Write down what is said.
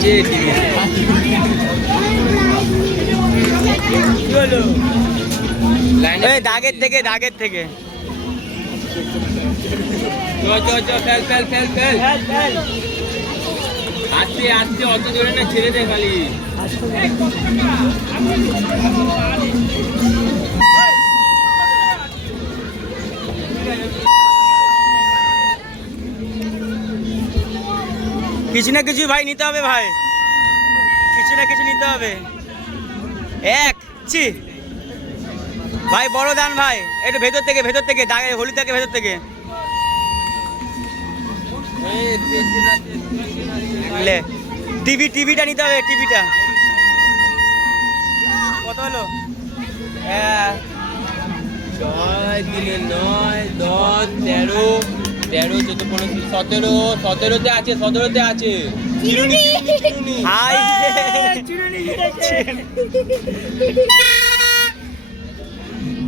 আছে টিভি দাগের থেকে আসতে অত জোরে না ছেড়ে দে খালি কিছু না কিছু ভাই নিতে হবে ভাই কিছু না কিছু নিতে হবে ভাই বড় দান ভাই একটু ভেতর থেকে দাগে হোলি থেকে ভেতর থেকে টিভিটা নিতে হবে টিভিটা কত হলো 17তে আছে চিরুনি